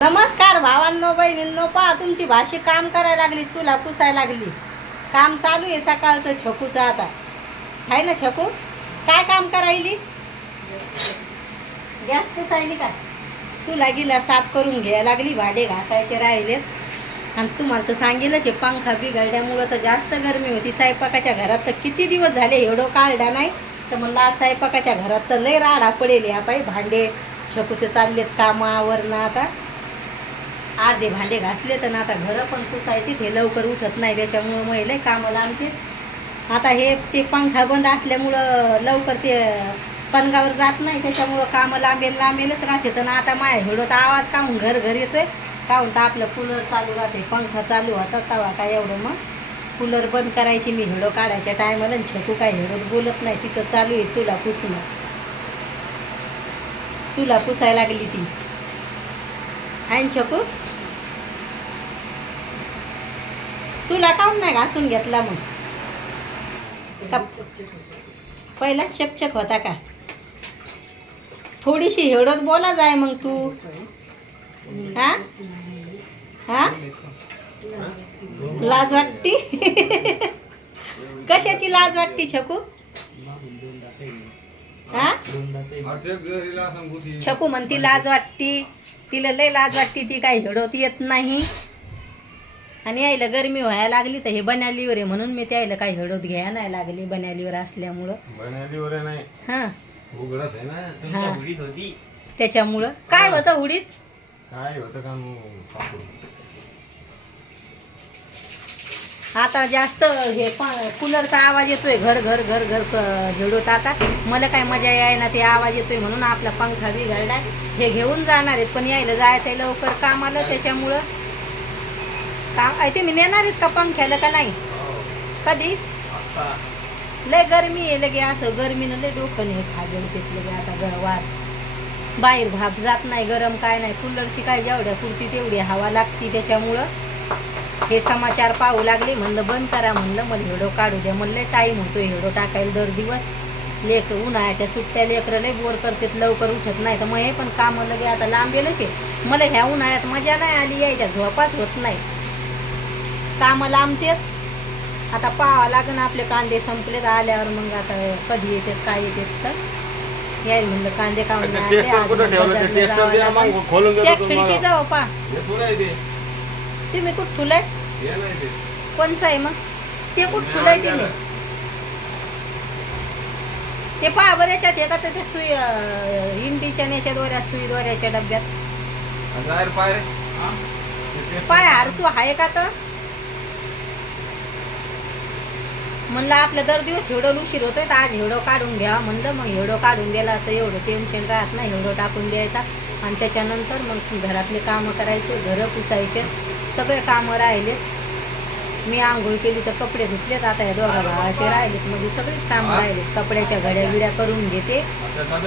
नमस्कार भावांनो बहिणींनो पहा तुमची भाषी काम करायला लागली चुला पुसायला लागली. काम चालू आहे सकाळचं छकूचं आता. आहे ना छकू? काय काम करायली? गॅस पुसायली का? चुला गिला साफ करून घ्यायला लागली भांडे घासायचे राहिलेत. आणि तुम्हाला तर सांगेलच हे पंखा बिघडल्यामुळं तर जास्त गरमी होती. स्वयंपाकाच्या घरात तर किती दिवस झाले एवढं काढला नाही. तर म्हणलं आज स्वयंपाकाच्या घरात तर लय राडा पडेल ह्या पायी भांडे छकूचे चाललेत कामावरनं आता. अर्धे भांडे घासले तर ना आता घरं पण पुसायची ते लवकर उठत नाही. त्याच्यामुळं महिला कामं लांबते आता हे ते पंखा बंद असल्यामुळं लवकर ते पणगावर जात नाही. त्याच्यामुळं कामं लांबेल लांबेलच राहते. तर ना आता माया हिडो तर आवाज काहून घर घर येतोय? काहून तर आपलं कूलर चालू राहते. पंखा चालू होता तवा काय एवढं मग? कूलर बंद करायची मी हिडो काढायच्या टायमाला आणि छकू काय हिडोत बोलत नाही. तिचं चालू आहे चुला पुसणं. चुला पुसायला लागली ती. आहे ना छकू? चुला काऊन नाही घासून घेतला मग. का पहिला चकचक होता का? थोडीशी हेवढत बोला जाय मग तू. हा? हा? लाज वाटती? कशाची लाज वाटती छकू? हा? छकू म्हणती लाज वाटती. तिला लय लाज वाटती ती काही हेडवत येत नाही. आणि यायला गरमी व्हायला लागली तर हे बनालीवर आहे म्हणून मी त्याला काही हेडवत घ्यायला नाही लागली बनालीवर असल्यामुळं. बनालीवर नाही. हां. उघडत आहे ना तुमच्या. उडीत होती. त्याच्यामुळं. काय होतं उडीत काय होतं का आता जास्त हे कूलरचा आवाज येतोय घर घर घर घर झेडूत आता. मला काय मजा यायना ते आवाज येतोय म्हणून आपला पंखा बिघडलाय हे घेऊन जाणार आहेत पण यायला जायचंय लवकर काम आलं त्याच्यामुळं काम आहे ते मी नेणार आहेत का पंख्याला का नाही? कधी? लय गरमी आहे लगे असं गरमीनं लय डोकं नाही खाजल लगे आता ग- बाहेर भाप जात नाही गरम काय नाही कूलरची काय जेवढ्या पुरती तेवढी हवा लागती त्याच्यामुळं. हे समाचार पाहू लागले म्हणलं बंद करा म्हणलं मला हेडो काढू द्या म्हणलं टाईम होतो हेडो टाकायला दर दिवस. लेकर उन्हाळ्याच्या सुट्ट्या लेकरं लय बोर करतात लवकर उठत नाही. तर मग हे पण कामं लगे आता लांबेलच आहे. मला ह्या उन्हाळ्यात मजा नाही आली यायच्या झोपाच होत नाही. कामं लांबतेत. आता पाहावं लागेल आपले कांदे संपलेत आल्यावर मग आता कधी येतात काय येतात तर. यायला म्हणलं कांदे काढून. खिडकीचा हो पा तुम्ही कुठं ठुलय? कोणचं आहे मग? ते कुठं ठुलय तुम्ही? ते पहा बरं याच्यात एका तर ते सुई इंडीच्या याच्या दोऱ्या सुई दोऱ्याच्या डब्यात. पाय हा? आरसू आहे का तर? म्हणलं आपलं दर दिवस हेवढं उशीर होतोय तर आज हेवढं काढून घ्या. म्हणलं मग हेवढं काढून दिला तर एवढं टेन्शन राहत नाही एवढं टाकून द्यायचा. आणि त्याच्यानंतर मग घरातले कामं करायचे घरं पुसायचे. सगळे कामं राहिले. मी आंघोळ केली तर कपडे धुतलेत आता या दोघा भावाचे राहिलेत. म्हणजे सगळेच कामं राहिलेत. कपड्याच्या घड्या बिड्या करून घेते.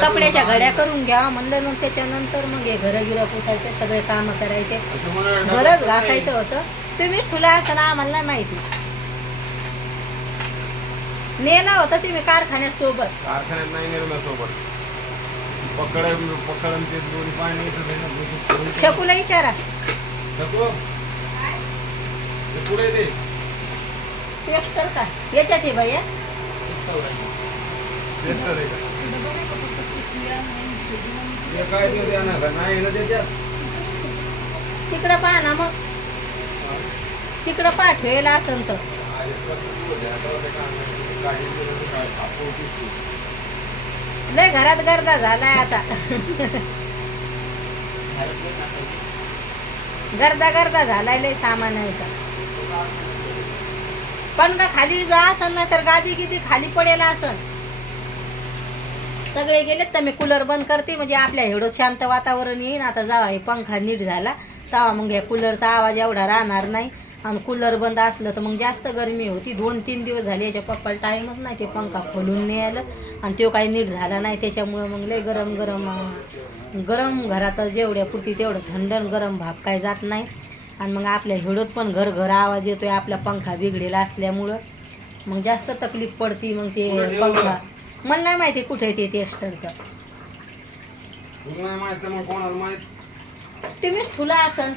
कपड्याच्या घड्या करून घ्या. म्हणलं मग त्याच्यानंतर मग हे घरं गिरं पुसायचे सगळे कामं करायचे. तुला घासायचं होतं. तुम्ही ठुला असं ना आम्हाला नाही माहिती. नेला होता तुम्ही कारखान्यात सोबत कारखान्यात नाही नेलं सोबत. पकड पकड आणि ते दोन्ही पाय नाही तर त्यानं दोन्ही करून- शकूला विचारा शकू? ते पुढे ते? टेस्टर का? याच्यात आहे का? हे काय ते देणार का? नाही ना तिकडं पहा ना मग. तिकडं पाठवेल असं तर. नाही घरात गर्दा झालाय आता. गर्दा गर्दा झालाय लय सामानाचा पण का खाली जा असन ना तर गादी किती खाली पडेल असन. सगळे गेलेत तर मी कूलर बंद करते म्हणजे आपल्या एवढं शांत वातावरण येईन. आता जावा हे पंखा नीट झाला तेव्हा मग ह्या कूलरचा आवाज एवढा राहणार नाही. आणि कूलर बंद असलं तर मग जास्त गरमी होती. दोन तीन दिवस झाले याच्या पप्पाला टाईमच नाही ते पंखा खोलून नाही आलं. आणि तो काही नीट झाला नाही. त्याच्यामुळं मग लय गरम गरम गरम घरात जेवढ्या पुरती तेवढं थंड गरम भाप काय जात नाही. आणि मग आपल्या हिडोत पण घर घर आवाज येतोय. आपला पंखा बिघडेला असल्यामुळं मग जास्त तकलीफ पडती मग ते? पंखा. मला नाही माहिती कुठे ते माहीत तर मग कोणाला माहीत? तुम्ही ठुला असन.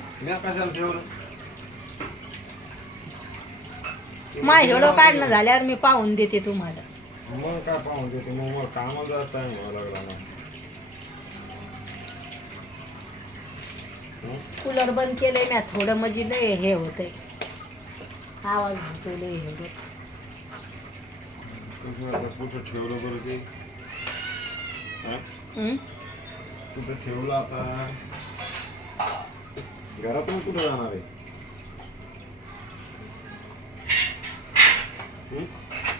मी कशाला ठेवलं मा एवढं काढणं झाल्यावर मी पाहून देते तुम्हाला. मग काय पाहून देते? मग मला जात टाइम व्हावा लागला ना? कूलर बंद केलंय म्या थोडं म्हणजे लय हे होतंय. आवाज होतोय लय हे आता कुठं ठेवलं बरं ते? कुठं ठेवलं आता? घरातून कुठं जाणार आहे?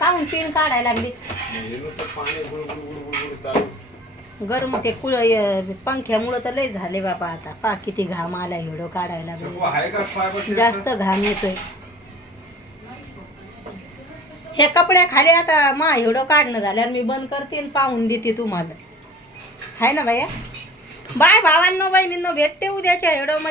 काहून पिन काढायला लागली गरम ते कुळ पंख्यामुळं तर लय झाले बाबा आता पा किती घाम आला हिडो काढायला लागले. जास्त घाम येतोय हे कपड्या खाली आता मा हिडो काढणं झाल्यावर मी बंद करते आणि पाहून देते तुम्हाला हाय ना भैया बाय भावांनो बहिणींनो भेटते उद्याच्या एवढं